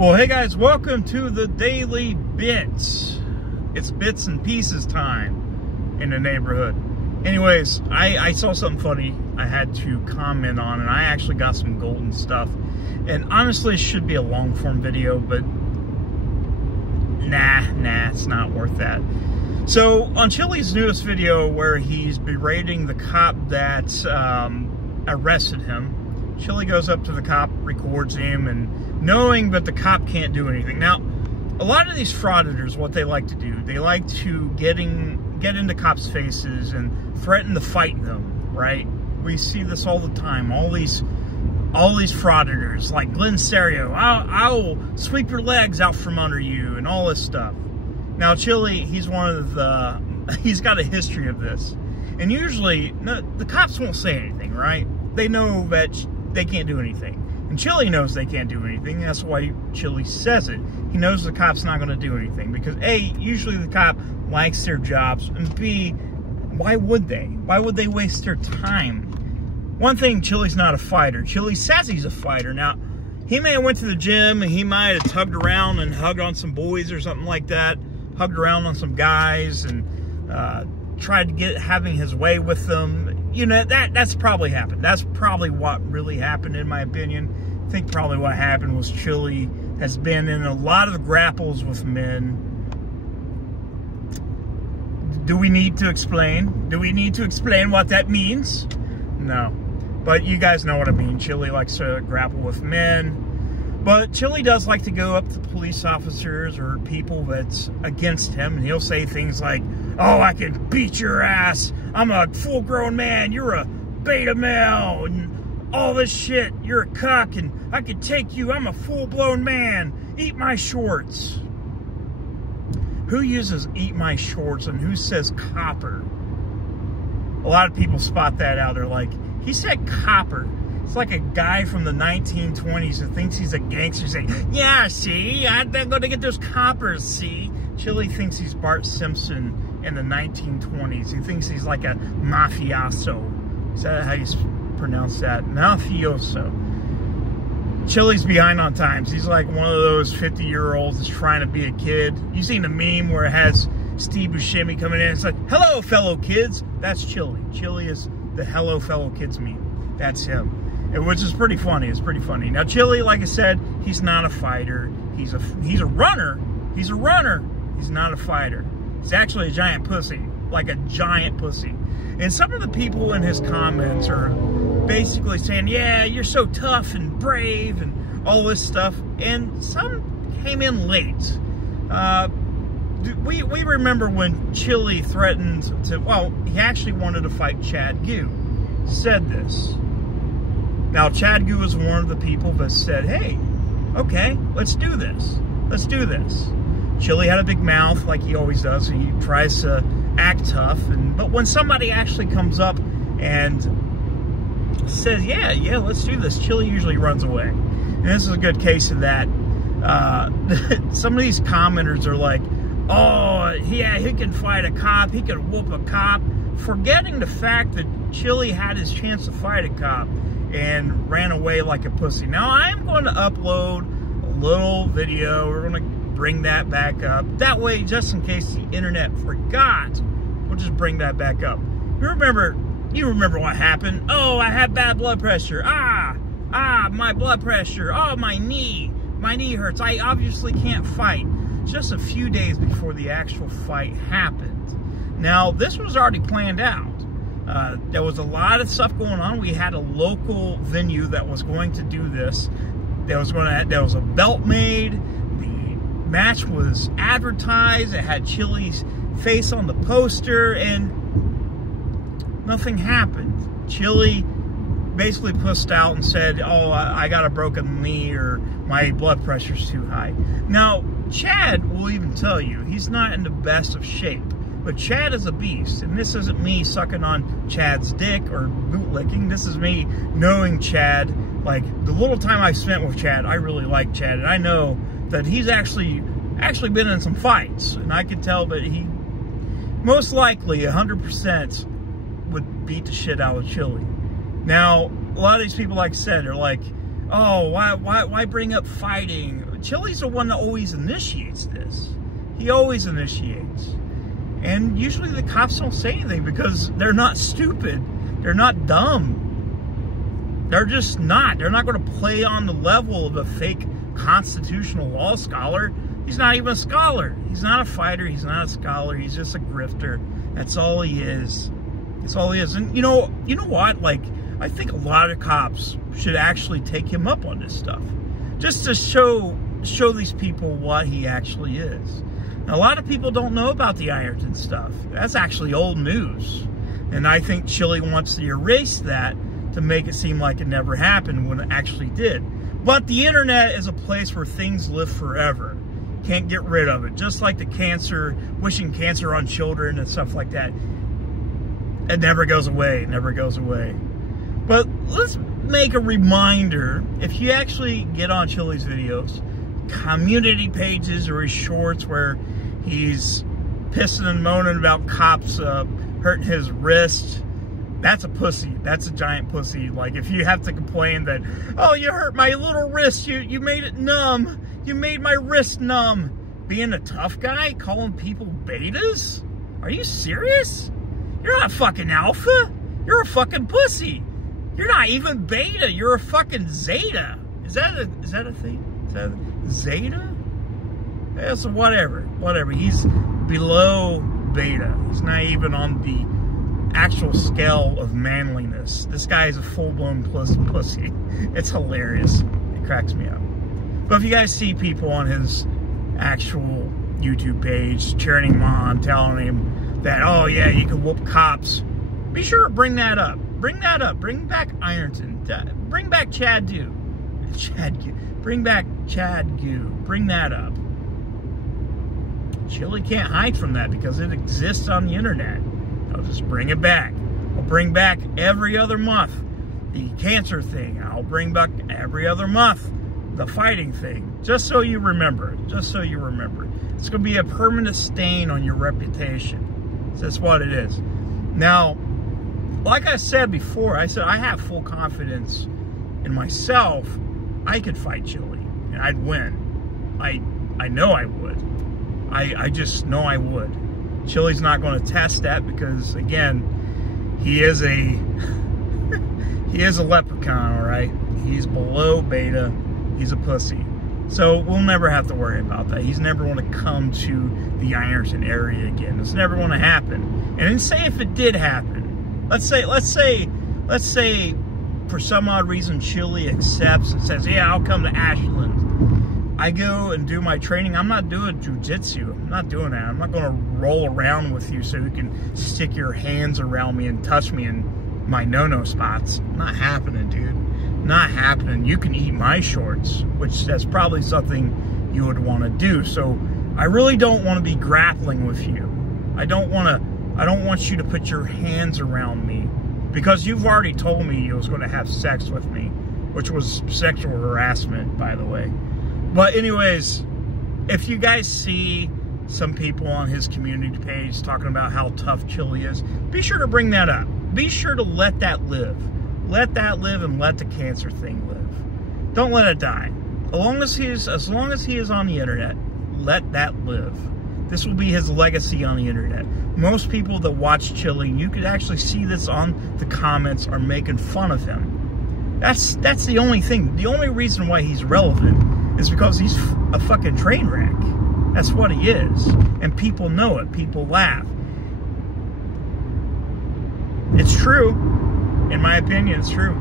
Well, hey guys, welcome to the Daily Bits. It's bits and pieces time in the neighborhood. Anyways, I saw something funny I had to comment on, and I actually got some golden stuff. And honestly, it should be a long form video, but nah, it's not worth that. So on Chili's newest video where he's berating the cop that arrested him, Chili goes up to the cop, records him, and knowing that the cop can't do anything. Now, a lot of these frauditors, what they like to do, they like to get into cops' faces and threaten to fight them, right? We see this all the time. All these frauditors, like Glenn Serio, I'll sweep your legs out from under you, and all this stuff. Now, Chili, he's he's got a history of this. And usually, the cops won't say anything, right? They know that they can't do anything. And Chili knows they can't do anything. That's why Chili says it. He knows the cop's not going to do anything. Because A, usually the cop likes their jobs. And B, why would they? Why would they waste their time? One thing, Chili's not a fighter. Chili says he's a fighter. Now, he may have went to the gym and he might have tugged around and hugged on some boys or something like that. Hugged around on some guys and tried to having his way with them. You know, that's probably happened. That's probably what really happened, in my opinion. I think probably what happened was Chili has been in a lot of grapples with men. Do we need to explain? Do we need to explain what that means? No. But you guys know what I mean. Chili likes to grapple with men. But Chili does like to go up to police officers or people that's against him, and he'll say things like, oh, I can beat your ass. I'm a full-grown man. You're a beta male. And all this shit. You're a cuck, and I can take you. I'm a full-blown man. Eat my shorts. Who uses eat my shorts and who says copper? A lot of people spot that out. They're like, he said copper. It's like a guy from the 1920s who thinks he's a gangster saying, yeah, see, I'm going to get those coppers, see? Chili thinks he's Bart Simpson in the 1920s. He thinks he's like a mafioso. Is that how you pronounce that? Mafioso. Chili's behind on times. He's like one of those 50-year-olds that's trying to be a kid. You seen the meme where it has Steve Buscemi coming in and it's like, hello, fellow kids. That's Chili. Chili is the hello, fellow kids meme. That's him. Which is pretty funny. It's pretty funny. Now, Chili, like I said, he's not a fighter. He's a runner. He's a runner. He's not a fighter. He's actually a giant pussy. Like a giant pussy. And some of the people in his comments are basically saying, yeah, you're so tough and brave and all this stuff. And some came in late. We remember when Chili threatened to, well, he actually wanted to fight Chad Gu. Said this. Now, Chad Gu was one of the people that said, hey, okay, let's do this. Let's do this. Chili had a big mouth like he always does. He tries to act tough. But when somebody actually comes up and says, yeah, let's do this, Chili usually runs away. And this is a good case of that. Some of these commenters are like, oh, yeah, he can fight a cop. He can whoop a cop. Forgetting the fact that Chili had his chance to fight a cop and ran away like a pussy. Now, I'm going to upload a little video. We're going to bring that back up. That way, just in case the internet forgot, we'll just bring that back up. You remember what happened? Oh, I have bad blood pressure. My blood pressure. Oh, my knee. My knee hurts. I obviously can't fight. Just a few days before the actual fight happened. Now, this was already planned out. There was a lot of stuff going on. We had a local venue that was going to do this. There was a belt made. The match was advertised. It had Chili's face on the poster, and nothing happened. Chili basically pussed out and said, oh, I got a broken knee, or my blood pressure's too high. Now, Chad will even tell you he's not in the best of shape. But Chad is a beast, and this isn't me sucking on Chad's dick or bootlicking. This is me knowing Chad. Like, the little time I spent with Chad, I really like Chad, and I know that he's actually been in some fights, and I can tell that he most likely 100% would beat the shit out of Chili. Now, a lot of these people, like I said, are like, oh, why bring up fighting? Chili's the one that always initiates this. He always initiates. And usually the cops don't say anything because they're not stupid. They're not dumb. They're just not. They're not going to play on the level of a fake constitutional law scholar. He's not even a scholar. He's not a fighter. He's not a scholar. He's just a grifter. That's all he is. That's all he is. And you know what? Like, I think a lot of cops should actually take him up on this stuff, just to show these people what he actually is. Now, a lot of people don't know about the Ironton stuff. That's actually old news. And I think Chili wants to erase that to make it seem like it never happened when it actually did. But the internet is a place where things live forever. Can't get rid of it. Just like the cancer, wishing cancer on children and stuff like that. It never goes away. It never goes away. But let's make a reminder, if you actually get on Chili's videos, community pages or his shorts where he's pissing and moaning about cops hurting his wrist, that's a pussy. That's a giant pussy. Like, if you have to complain that, oh, you hurt my little wrist, you made it numb, you made my wrist numb. Being a tough guy, calling people betas? Are you serious? You're not fucking alpha. You're a fucking pussy. You're not even beta. You're a fucking zeta. Is that a thing? Is that zeta? Yeah, so whatever. He's below beta. He's not even on the actual scale of manliness. This guy is a full-blown pussy. It's hilarious. It cracks me up. But if you guys see people on his actual YouTube page cheering him on, telling him that, oh yeah, you can whoop cops, be sure to bring that up. Bring that up. Bring back Ironton. Bring back Chad Gu. Bring back Chad Gu. Bring that up. Chili can't hide from that because it exists on the internet. I'll just bring it back. I'll bring back every other month the cancer thing. I'll bring back every other month the fighting thing. Just so you remember. Just so you remember. It's going to be a permanent stain on your reputation. That's what it is. Now, like I said before, I said I have full confidence in myself. I could fight Chili and I'd win. I know I would. I just know I would. Chili's not going to test that because, again, he is a he is a leprechaun, all right? He's below beta. He's a pussy. So we'll never have to worry about that. He's never going to come to the Ironton area again. It's never going to happen. And say if it did happen, let's say for some odd reason Chili accepts and says, yeah, I'll come to Ashland. I go and do my training. I'm not doing jiu-jitsu. I'm not doing that. I'm not going to roll around with you so you can stick your hands around me and touch me in my no-no spots. Not happening, dude. Not happening. You can eat my shorts, which that's probably something you would want to do. So I really don't want to be grappling with you. I don't want you to put your hands around me because you've already told me you was going to have sex with me, which was sexual harassment, by the way. But anyways, if you guys see some people on his community page talking about how tough Chili is, be sure to bring that up. Be sure to let that live. Let that live and let the cancer thing live. Don't let it die. As long as he is on the internet, let that live. This will be his legacy on the internet. Most people that watch Chili, you could actually see this on the comments, are making fun of him. That's the only thing. The only reason why he's relevant is because he's a fucking train wreck. That's what he is. And people know it. People laugh. It's true. In my opinion, it's true.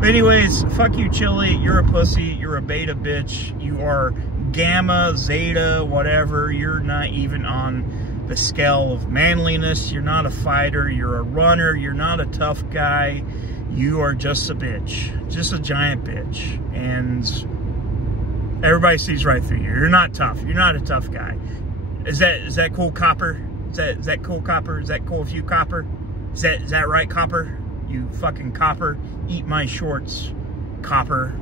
But anyways, fuck you, Chili. You're a pussy. You're a beta bitch. You are gamma, zeta, whatever. You're not even on the scale of manliness. You're not a fighter. You're a runner. You're not a tough guy. You are just a bitch. Just a giant bitch. And everybody sees right through you. You're not tough. You're not a tough guy. Is that cool, Copper? Is that cool, Copper? Is that cool with you, Copper? Is that right, Copper? You fucking Copper. Eat my shorts, Copper.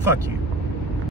Fuck you.